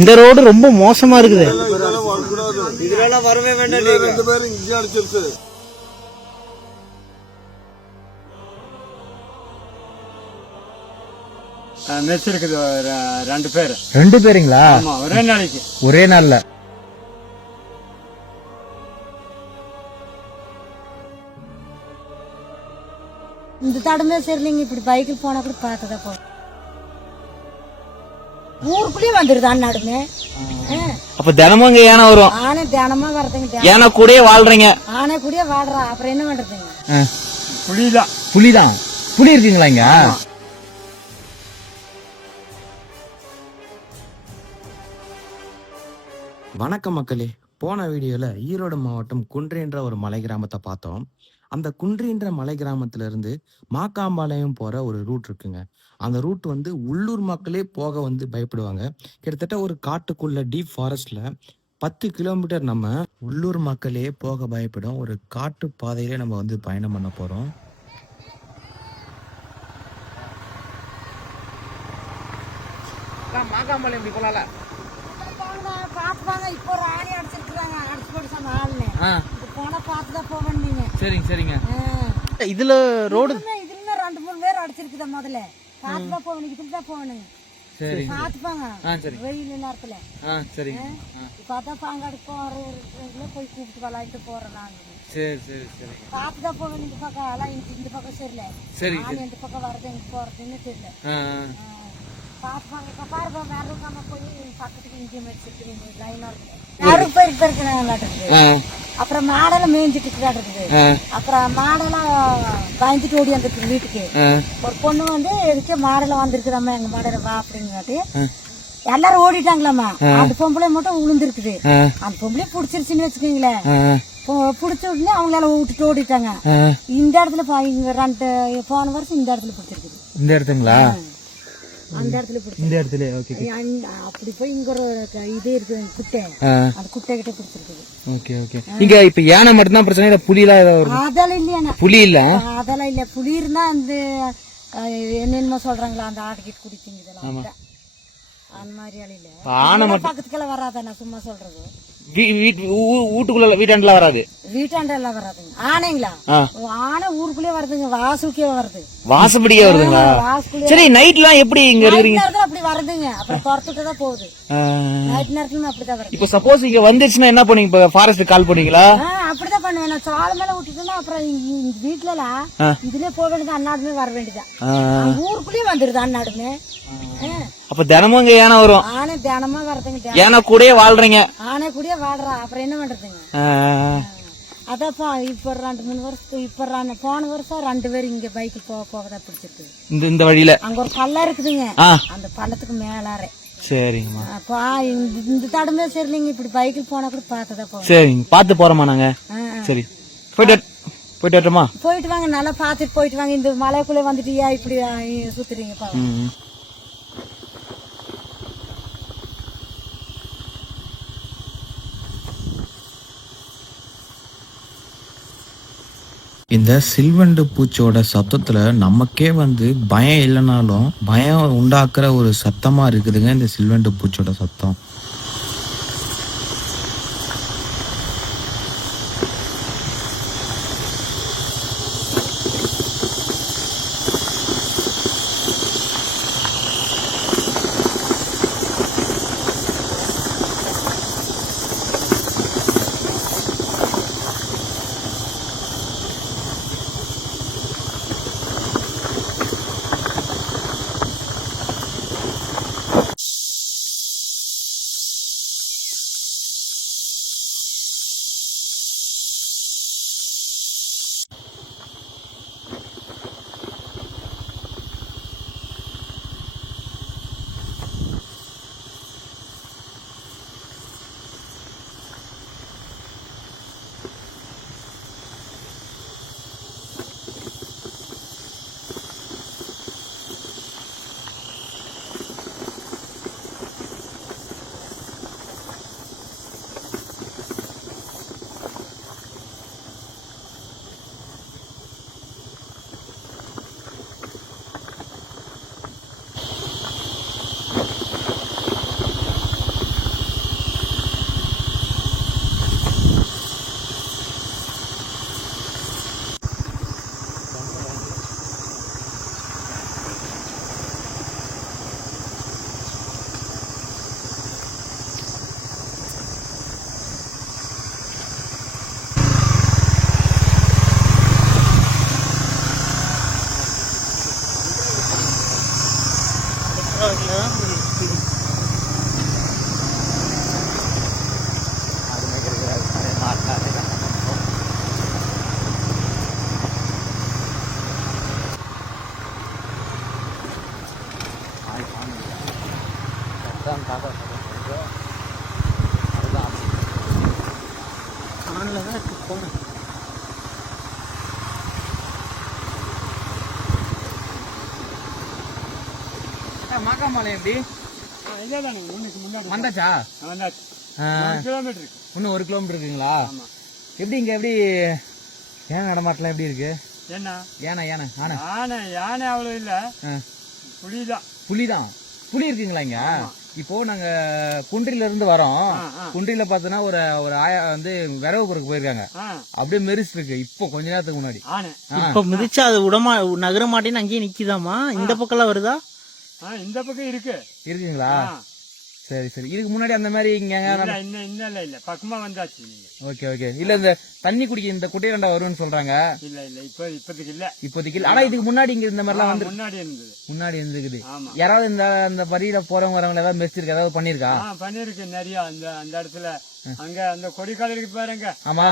இந்த ரோடு ரொம்ப மோசமா இருக்குது. இதெல்லாம் வரவே வேண்டாம் ரெண்டு பேரும் இங்கே அடிச்சிருக்கு ரெண்டு பேர். ரெண்டு பேருங்களா? ஆமா ஒரே நாளைக்கு. ஒரே நாள்ல. இந்த தடமே சரியில்லைங்க இப்படி பைக்கில் போனா கூட பார்த்ததா போ ஊருக்குள்ளேயும் வந்துருது அந்நாடுமே அப்ப தினமும் இங்க யானை வரும். ஆனை தினமா வரதுங்க யானை கூடயே வாழ்றீங்க. ஆனை கூடயே வாடுறா அப்புறம் என்ன பண்றதுங்க? புளிதான் புலிதான். புலி இருக்குங்களா இங்க? வணக்கம் மக்களே. போன வீடியோல ஈரோடு மாவட்டம் குன்றின்ற ஒரு மலை கிராமத்தை பார்த்தோம். அந்த குன்றின்ற மலை கிராமத்துல இருந்து மாக்காம்பாளையம் போற ஒரு ரூட் இருக்குங்க. அந்த ரூட் வந்து உள்ளூர் மக்களே போக வந்து பயப்படுவாங்க. கிட்டத்தட்ட ஒரு காட்டுக்குள்ள டீப் ஃபாரஸ்ட்ல பத்து கிலோமீட்டர் நம்ம உள்ளூர் மக்களே போக பயப்படும். ஒரு காட்டு பாதையிலே நம்ம வந்து பயணம் பண்ண போறோம். பாத்துப்பாங்க இப்போ ஒரு ஆணி அடிச்சிருக்காங்க அடிச்சு போட்டு சொன்ன ஆளுன்னு இப்ப போனா பார்த்துதான் போவேன் நீங்க சரிங்க சரிங்க. இதுல ரோடு இதுல ரெண்டு மூணு பேர் அடிச்சிருக்குதா முதல்ல. பார்த்துதான் போவேன் இதுல தான் போகணுங்க சரி. வெயில் நேரத்துல. சரிங்க. பார்த்தா பாங்காடு போய் கூப்பிட்டு விளாண்டு போறேன் நான். சரி சரி சரி. பார்த்துதான் போவேன் இந்த பக்கம். எல்லாம் இந்த இந்த பக்கம் சரியில்லை. சரி நான் இந்த பக்கம் வர்றது எங்க போறதுன்னு தெரியல. ஆ பார்த்துப்பாங்க இப்ப பாருப்பா வேற இருக்காம போய் பக்கத்துக்கு இங்கேயும் வச்சிருக்கீங்க லைனா இருக்கு. யாரும் போய் இருக்கிறாங்க ஆ. அப்புறம் மாடெல்லாம் மேய்ஞ்சிட்டு இருக்குது அப்புறம் மாடெல்லாம் பயந்துட்டு ஓடி வந்துருக்கு வீட்டுக்கு. ஒரு பொண்ணு வந்து எதுக்கே மாடல வந்திருக்குதாம்மா எங்க மாடல வா அப்படிங்காட்டி எல்லாரும் ஓடிட்டாங்களாம்மா. அந்த பொம்பளை மட்டும் விழுந்திருக்குது ஆ. அந்த பொம்பளை புடிச்சிருச்சுன்னு வச்சுக்கோங்களேன். புடிச்ச உடனே அவங்களால விட்டுட்டு ஓடிட்டாங்க. இந்த இடத்துல ரெண்டு போன வருஷம் இந்த இடத்துல பிடிச்சிருக்குது. இந்த இடத்துங்களா? அந்த இடத்துல இந்த இடத்துல ஓகே அப்படி போய் இங்க ஒரு இது இருக்குது குட்டை. அந்த குட்டை கிட்ட பிடிச்சிருக்குது ஓகே ஓகே இங்க இப்ப யானை மட்டும்தான் பிரச்சனை இல்ல புலிலாம் ஏதாவது வருது? அதெல்லாம் இல்லையாண்ணா புலி இல்ல? அதெல்லாம் இல்ல. புளி இருந்தா அந்த என்னென்னமோ சொல்றாங்களா அந்த ஆட்டுக்கிட்டு குடிச்சிங்க இதெல்லாம். அந்த மாதிரி ஆள் இல்ல. பக்கத்துக்கெல்லாம் வராத நான் சும்மா சொல்றது. வீட்டுக்குள்ள வீட்டாண்டுல வராது. வீட்டாண்ட எல்லாம் வராதுங்க. ஆனைங்களா ஆனை ஊருக்குள்ளே வருதுங்க. வாசலுக்கே வருது. வாசப்படியே வருதுங்களா? சரி நைட்லாம் எப்படி இங்க நேரத்துல அப்படி வருதுங்க. அப்புறம் துரத்துட்டு தான் போகுது. நைட் நேரத்துல அப்படிதான் வருது. இப்போ சப்போஸ் இங்க வந்துச்சுன்னா என்ன பண்ணுவீங்க? ஃபாரஸ்ட் கால் பண்ணுவீங்களா? ஆ, அப்படிதான் பண்ணுவேன். நான் சோளம் மேல விட்டுட்டேன்னா அப்புறம் வீட்டுல இதுலயே போக வேண்டியது அண்ணாடுமே வர வேண்டியதான். ஊருக்குள்ளேயே வந்துருது அண்ணாடுமே. அப்ப தினமும் இங்க யானை வரும். ஆனை தினமா வருதுங்க. யானை கூடயே வாழ்றீங்க. ஆனை கூடயே வாடுறா அப்புறம் என்ன பண்றதுங்க? ஆ. அதான்ப்பா இப்ப ரெண்டு மூணு வருஷத்துக்கு இப்ப ரெண்டு- போன வருஷம் ரெண்டு பேர் இங்க பைக்கில் போக போக தான் பிடிச்சிருக்கு. இந்த இந்த வழியில. அங்க ஒரு பள்ளம் இருக்குதுங்க. அந்த பள்ளத்துக்கு மேலார சரிங்கம்மா. அப்பா இந்த இந்த தடமே சரியில்லைங்க. இப்படி பைக்கில் போனா கூட பார்த்ததா போகும் சரிங்க. பார்த்து போறோமா நாங்க. சரி. போயிட்டு போயிட்டு வரட்டுமா? போயிட்டு வாங்க. நல்லா பார்த்துட்டு போயிட்டு வாங்க. இந்த மலைக்குள்ளே வந்துட்டு ஏன் இப்படி ஆ, சுத்துறீங்க இந்த சில்வண்டு பூச்சியோட சத்தத்துல நமக்கே வந்து பயம் இல்லைனாலும் பயம் உண்டாக்குற ஒரு சத்தமா இருக்குதுங்க இந்த சில்வண்டு பூச்சியோட சத்தம். ஆன்ல தான் இருக்கு போன மாக்காம்பாளையம் எப்படி? இதே தானே ஒண்ணுக்கு முன்னாடி வந்தாச்சா? வந்தாச்சு. ஆ, கிலோமீட்டர் இருக்கு. இன்னும் ஒரு கிலோமீட்டர் இருக்குங்களா? எப்படி இங்க எப்படி ஏன் நடமாட்டலாம் எப்படி இருக்கு? என்ன? யானை யானை ஆனை. யானை யானை அவ்வளவு இல்ல. புலிதான். புலி தான் புலி இருக்குங்களா இங்க? இப்போ நாங்க குன்றில இருந்து வரோம். குன்றில பார்த்தோன்னா ஒரு ஒரு ஆயா வந்து விரவு பொறுக்கு போயிருக்காங்க. அப்படியே மெரிச்சிட்டு இருக்கு இப்போ கொஞ்ச நேரத்துக்கு முன்னாடி. இப்ப மிதிச்சா அது விடமா நகர மாட்டேன்னு அங்கேயே நிக்குதாமா இந்த பக்கம்லாம் வருதா? ஆ, இந்த பக்கம் இருக்கு. இருக்குங்களா. சரி சரி. இதுக்கு முன்னாடி அந்த மாதிரி இங்க இன்னும் இல்ல இல்ல. பக்கமா வந்தாச்சு நீங்க ஓகே ஓகே. இல்ல இந்த தண்ணி குடிக்க இந்த குட்டையாண்டா வரும்னு சொல்றாங்க. இல்ல இல்ல. இப்ப இப்போதைக்கு இல்ல. இப்போதைக்கு இல்ல. ஆனா இதுக்கு முன்னாடி இங்க இந்த மாதிரிலாம் வந்து முன்னாடி இருந்தது. முன்னாடி இருந்துக்குது யாராவது இந்த அந்த வரியில போறவங்க வரவங்க ஏதாவது மெரிச்சிருக்கு ஏதாவது பண்ணிருக்கா? பண்ணிருக்கு நிறைய. அந்த அந்த இடத்துல அங்க அந்த கொடிக்கால பாருங்க. ஆமா.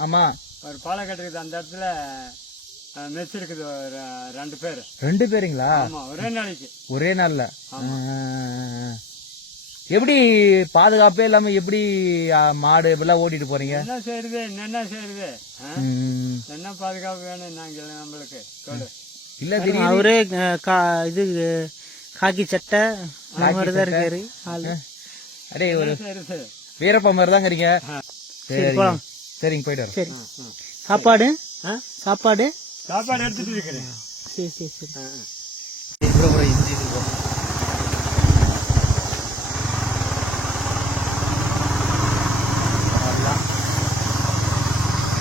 ஆமா. ஒரு பாலம் கட்டுருக்குது. அந்த இடத்துல மெச்சிருக்குது ரெண்டு பேர். ரெண்டு பேருங்களா? ஆமா ஒரே நாளைக்கு. ஒரே நாள்ல. எப்படி பாதுகாப்பே இல்லாம எப்படி மாடு இப்பெல்லாம் ஓட்டிட்டு போறீங்க? என்ன செய்யறது என்ன? ம். என்ன பாதுகாப்பு வேணும் நாங்க நம்மளுக்கு? இல்ல திடீர்னு அவரே இது காக்கி சட்டை அந்த மாதிரிதான் இருக்காரு. அடே ஒரு வீரப்பா மாதிரி தாங்க இருக்கீங்க சரி சரிங்க. போலாம். சரிங்க போயிட்டு வரோம். சரி. சாப்பாடு? சாப்பாடு? சாப்பாடு எடுத்துட்டு இருக்கிறேன். சரி சரி சரி ப்ரோ ப்ரோ இஞ்சி இது ப்ரோ அவ்வளவுதான்.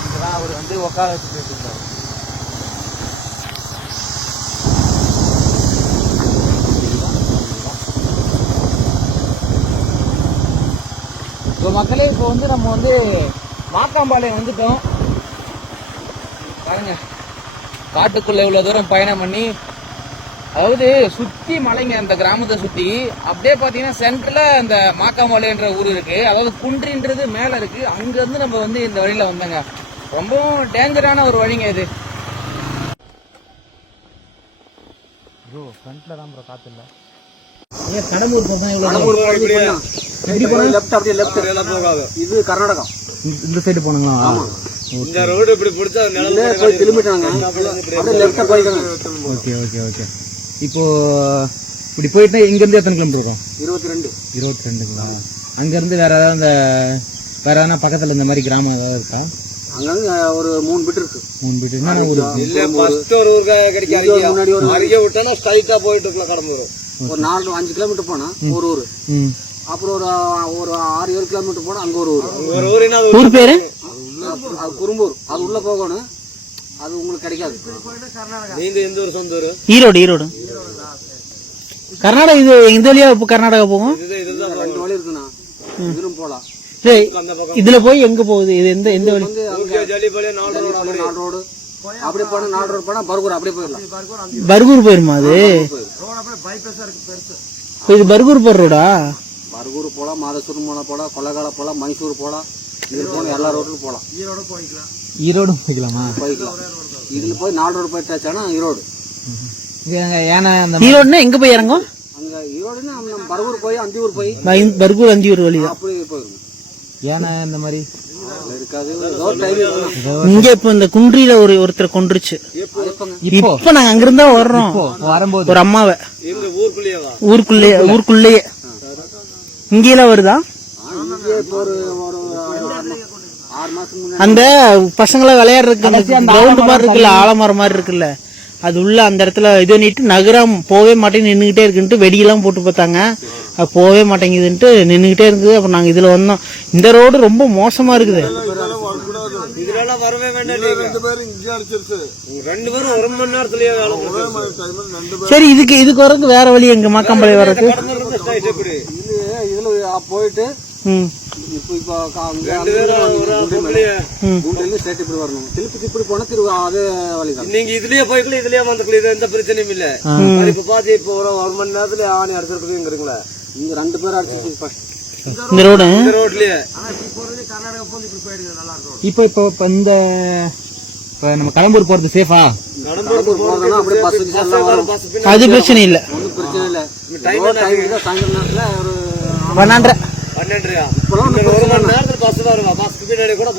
இதெல்லாம் அவர் வந்து இப்போ மக்களே இப்போ வந்து நம்ம வந்து மாக்காம்பாளையம் வந்துட்டோம். பாருங்க. காட்டுக்குள்ள இவ்வளோ தூரம் பயணம் பண்ணி அதாவது சுற்றி மலைங்க அந்த கிராமத்தை சுற்றி அப்படியே பார்த்தீங்கன்னா சென்டரில் அந்த மாக்காம்பாளையன்ற ஊர் இருக்கு. அதாவது குன்றின்றது மேலே இருக்கு. அங்கேருந்து நம்ம வந்து இந்த வழியில் வந்தோங்க. ரொம்பவும் டேஞ்சரான ஒரு வழிங்க இது. ப்ரோ ஃப்ரண்ட்ல தான் ப்ரோ காத்து இல்ல. ஏன் கடம்பூர் போகும் இவ்வளவு லெஃப்ட் அப்படியே லெஃப்ட் போகாது. இது கர்நாடகா இந்த சைடு போனாங்களா? இந்த ரோடு இப்படி பிடிச்சா நிலம் போய் திரும்பிட்டாங்க. அப்படியே லெஃப்ட் போயிட்டாங்க. ஓகே ஓகே ஓகே இப்போ இப்படி போயிட்டு இங்க இருந்து எத்தனை கிலோமீட்டர் இருக்கும்? இருபத்தி ரெண்டு இருபத்தி ரெண்டுங்களா அங்க இருந்து வேற ஏதாவது இந்த வேற எதனா பக்கத்துல இந்த மாதிரி கிராமம் ஏதாவது இருக்கா? அங்கங்க ஒரு மூணு பிட் இருக்கு. மூணு ஊரு இல்ல ஃபர்ஸ்ட் ஒரு ஊருக்கு கிடைக்காது முன்னாடி ஒரு அருகே விட்டானா ஸ்ட்ரைட்டா போயிட்டு கடம்பூர். ஒரு நாலு அஞ்சு கிலோமீட்டர் போனா ஒரு ஊர். ம். அப்புறம் ஒரு ஒரு ஆறு ஏழு கிலோமீட்டர் போனா அங்க ஒரு ஊர். ஒரு ஊர் ஊர் பேரு? அது குறும்பூர் அது உள்ள போகணும். அது உங்களுக்கு கிடைக்காது. நீங்க எந்த ஒரு சொந்த ஊர்? ஈரோடு ஈரோடு. கர்நாடகா இது எந்த வழியா இப்போ கர்நாடகா போகும் ரெண்டு வழி இருக்குண்ணா. இதுலும் போலாம் டேய், இதுல போய் எங்க போகுது? இது எந்த எந்த வழி? அப்படியே போனா நாலு ரோடு போனா பர்கூர் அப்படியே போயிடலாம். பர்கூர் போயிருமா அது? இது பர்கூர் போற ரோடா? பர்கூர் போலாம் மாதசூர் போலாம் போலாம் கொல்லகால போலாம் மைசூர் போலாம் இது போன எல்லா ரோட்டும் போலாம். ஈரோடும் போய்க்கலாமா. போய்க்கலாம்? இதுல போய் நாலு ரோடு போயிட்டாச்சானா ஈரோடு. இது அங்க யானை அந்த ஈரோடுனா எங்க போய் இறங்கும்? அங்க ஈரோடுன்னா நம்ம பர்கூர் போய் அந்தியூர் போய். பர்கூர் அந்தியூர் வழிதான். அப்படி போயிருங்க யானை இந்த மாதிரி இங்க இப்ப இந்த குன்றியில ஒரு ஒருத்தர் கொன்றுச்சு. இப்போ? நாங்க அங்கிருந்தா வர்றோம். வரும்போது? ஒரு அம்மாவை. ஊருக்குள்ளே ஊருக்குள்ளேயே. இங்கெல்லாம் வருதா? அந்த பசங்களை விளையாடுறதுக்கு அந்த கிரவுண்ட் மாதிரி இருக்குல்ல ஆலமரம் மாதிரி இருக்குல்ல. அது உள்ள அந்த இடத்துல இது பண்ணிட்டு நகரம் போவே மாட்டேன்னு நின்றுகிட்டே இருக்குன்ட்டு வெடியெல்லாம் போட்டு பார்த்தாங்க. அது போவே மாட்டேங்குதுன்ட்டு நின்றுகிட்டே இருக்குது. அப்புறம் நாங்க இதுல வந்தோம். இந்த ரோடு ரொம்ப மோசமா இருக்குது. இதெல்லாம் வரவே வேண்டாம் ரெண்டு பேரும் இங்கே அடிச்சிருச்சு. ரெண்டு பேரும் ஒரு மணி நேரத்துலயே வேலை சரி இதுக்கு இதுக்கு வரதுக்கு வேற வழி எங்க? இது இதுல போயிட்டு நீங்க இதுலயே போய்க்கல இதுலயே வந்துக்கல இது எந்த பிரச்சனையும் இல்ல. இப்ப பாத்து இப்போ ஒரு ஒரு மணி நேரத்துல ஆணி அடிச்சிருக்குதுங்கிறீங்களா இங்க ரெண்டு பேரும் அடிச்சிருச்சு இந்த ரோடு? இந்த ரோட்லயே. இப்போ இப்போ இப்போ இந்த இப்போ நம்ம கடம்பூர் போறது சேஃபா கடம்பூர் போறதுன்னா அப்படியே பஸ் எல்லாம் வரும். அது பிரச்சனை இல்ல. ஒன்றும் பிரச்சனை இல்ல. டைம் டைம் சாயந்தரம் நேரத்துல ஒரு பன்னெண்டரை. பன்னெண்டுயா இந்த ஒரு மணி நேரத்துல பஸ் வருவா பஸ்க்கு பின்னாடி கூட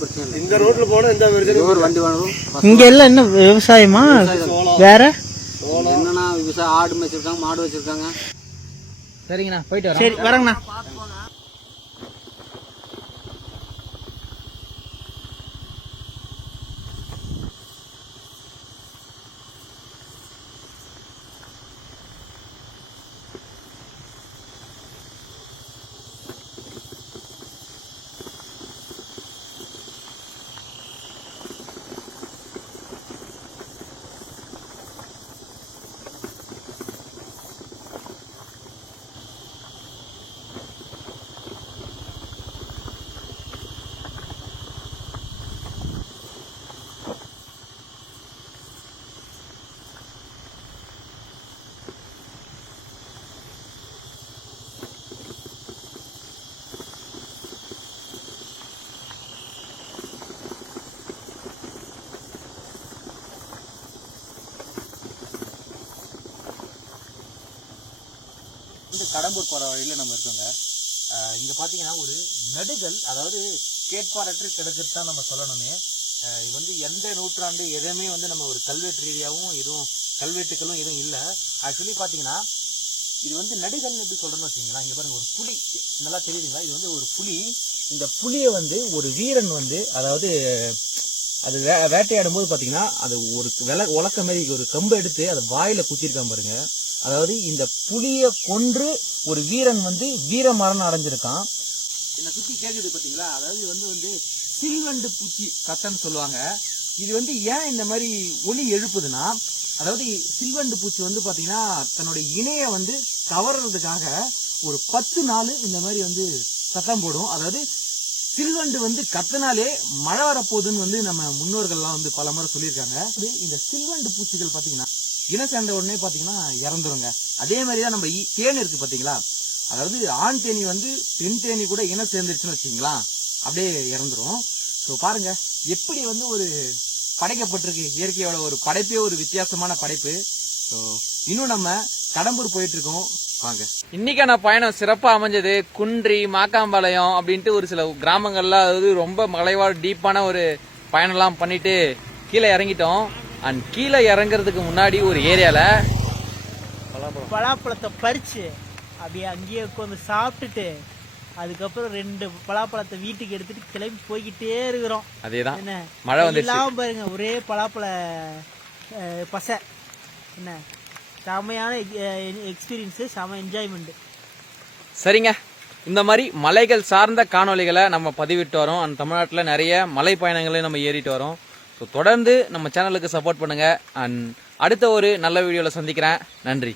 பிரச்சனை இல்லை. இந்த ரோட்ல போனா எந்த பிரச்சனையும் ஒரு வண்டி வேணும் இங்க எல்லாம் என்ன விவசாயமா. வேற? விவசாயம் ஆடு வச்சிருக்காங்க மாடு வச்சிருக்காங்க. சரிங்கண்ணா போயிட்டு வரேன் சரி வரேங்கண்ணா. கடம்பூர் போகிற வழியில் நம்ம இருக்கோங்க. இங்கே பார்த்தீங்கன்னா ஒரு நடுகள் அதாவது கேட்பாரற்று கிடக்குது தான் நம்ம சொல்லணுமே. இது வந்து எந்த நூற்றாண்டு எதுவுமே வந்து நம்ம ஒரு கல்வெட்டு ரீதியாகவும் எதுவும் கல்வெட்டுகளும் எதுவும் இல்லை. ஆக்சுவலி பார்த்தீங்கன்னா இது வந்து நடுகள்னு எப்படி சொல்றேன்னு வச்சுங்களா இங்கே பாருங்க ஒரு புலி. நல்லா தெரியுதுங்களா? இது வந்து ஒரு புலி. இந்த புலியை வந்து ஒரு வீரன் வந்து அதாவது அது வே வேட்டையாடும் போது பார்த்தீங்கன்னா அது ஒரு வில உலக்க மாதிரி ஒரு கம்பு எடுத்து அதை வாயில் குத்திருக்காம பாருங்க. அதாவது இந்த புலியை கொன்று ஒரு வீரன் வந்து வீர மரணம் அடைஞ்சிருக்கான். என்னை சுற்றி கேட்குது பார்த்தீங்களா அதாவது வந்து வந்து சில்வண்டு பூச்சி கத்தன்னு சொல்லுவாங்க. இது வந்து ஏன் இந்த மாதிரி ஒளி எழுப்புதுன்னா அதாவது சில்வண்டு பூச்சி வந்து பார்த்தீங்கன்னா தன்னுடைய இணைய வந்து கவர்றதுக்காக ஒரு பத்து நாள் இந்த மாதிரி வந்து சத்தம் போடும். அதாவது சில்வண்டு வந்து கத்தினாலே மழை வரப்போகுதுன்னு வந்து நம்ம முன்னோர்கள்லாம் வந்து பல முறை சொல்லியிருக்காங்க. அது இந்த சில்வண்டு பூச்சிகள் பார்த்தீங்கன்னா இனம் சேர்ந்த உடனே பார்த்தீங்கன்னா இறந்துருங்க. அதே மாதிரி தான் நம்ம ஈ- தேன் இருக்கு பார்த்தீங்களா அதாவது ஆண் தேனி வந்து பெண் தேனி கூட இனம் சேர்ந்துருச்சுன்னு வச்சிங்களா அப்படியே இறந்துரும். ஸோ பாருங்க எப்படி வந்து ஒரு படைக்கப்பட்டிருக்கு? இயற்கையோட ஒரு படைப்பே ஒரு வித்தியாசமான படைப்பு. ஸோ இன்னும் நம்ம கடம்பூர் போயிட்டு இருக்கோம் வாங்க. இன்னைக்கான பயணம் சிறப்பா அமைஞ்சது. குன்றி மாக்காம்பாளையம் அப்படின்ட்டு ஒரு சில கிராமங்கள்ல அதாவது ரொம்ப மலைவாழ் டீப்பான ஒரு பயணம்லாம் பண்ணிட்டு கீழே இறங்கிட்டோம். அண்ட் கீழே இறங்குறதுக்கு முன்னாடி ஒரு ஏரியால பலாப்பழத்தை பறிச்சு அப்படியே அங்கேயே உட்காந்து சாப்பிட்டுட்டு அதுக்கப்புறம் ரெண்டு பலாப்பழத்தை வீட்டுக்கு எடுத்துட்டு கிளம்பி போய்கிட்டே இருக்கிறோம். அதேதான். என்ன? மழை எல்லாம் பாருங்க ஒரே பலாப்பழ பசை. என்ன? செமையான எக்ஸ்பீரியன்ஸு செம என்ஜாய்மெண்ட் சரிங்க. இந்த மாதிரி மலைகள் சார்ந்த காணொளிகளை நம்ம பதிவிட்டு வரோம். அந்த தமிழ்நாட்டில் நிறைய மலை பயணங்களையும் நம்ம ஏறிட்டு வரோம். ஸோ தொடர்ந்து நம்ம சேனலுக்கு சப்போர்ட் பண்ணுங்கள் அண்ட் அடுத்த ஒரு நல்ல வீடியோவில் சந்திக்கிறேன். நன்றி.